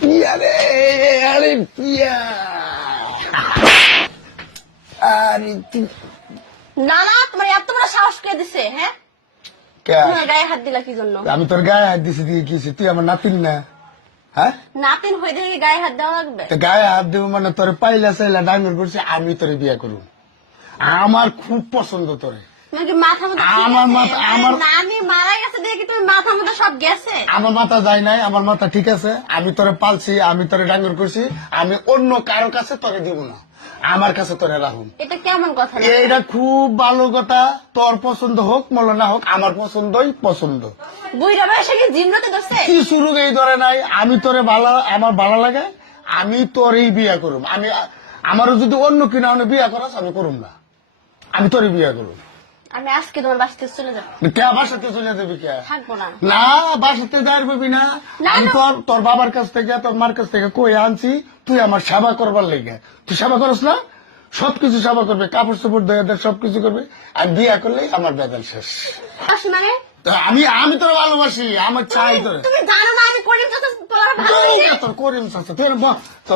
পিয়া রে, আরে পিয়া, আরে না না, তোমার এত বড় সাহস কে দিছে? হ্যাঁ, তোমার গায়ে হাত দিলা কি জন্য? আমি তোর গায়ে হাত দিছি দিয়ে কি তুই আমার নাতিন না? হ্যাঁ, নাতিন হয়ে দেখে গায়ে হাত দেওয়া লাগবে? গায়ে হাত দেবো মানে তোর পাইলা চাইলা ডাঙ্গর করছি, আমি তোরে বিয়া করব। আমার খুব পছন্দ তোরে। মাথা মধ্যে আমার মাথা, আমার আমি মারা গেছে দেখি তুমি মাথার মধ্যে সব গেছে। আমার মাথা যায় নাই, আমার মাথা ঠিক আছে। আমি তোরে পালছি, আমি তোরে ডাঙ্গর করছি, আমি অন্য কারো কাছে তোরে দিব না, আমার কাছে তোরে রাখুন। এটা কেমন কথা? এটা খুব ভালো কথা। তোর পছন্দ হোক মল না হোক, আমার পছন্দই পছন্দ। বুইরা বয়সে কি জিমরাতে ধরছে? কি শুরু এই ধরে নাই, আমি তোরে ভালো, আমার ভালো লাগে, আমি তোরই বিয়া করুম। আমি আমারও যদি অন্য কিনা বিয়া করাস আমি করুম না, আমি তোরই বিয়া করুম। আমি আজকে তোমার বাসাতে চলে যাবো। কে বাসাতে চলে যাবি? কে? থাকবো না। না, বাসাতে যাবি না। আমি তোর বাবার কাছ থেকে তোর মার কাছ থেকে কই আনছি তুই আমার সেবা করবার লেগে। তুই সেবা করস না? সবকিছু সেবা করবে, কাপড় চোপড় দেয়, সবকিছু করবে। আর বিয়া করলেই আমার বেদন শেষ। মানে আমি তোর ভালোবাসি, আমার চাই তোর। তুমি জানো না আমি করিম চাচা তোমার ভালোবাসি। তোর করিম চাচা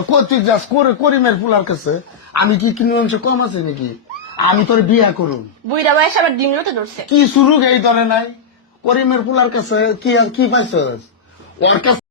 তোর তুই যাস করিমের ফুলার কাছে। আমি কি কিনে অংশ কম আছে নাকি? আমি তোর বিয়া করুন। বুইরা বয়সে আবার ডিমরাতে ধরছে। কি শুরু এই ধরে নাই? করিমের ফুলার কাছে কি পাইছ? ওর কাছে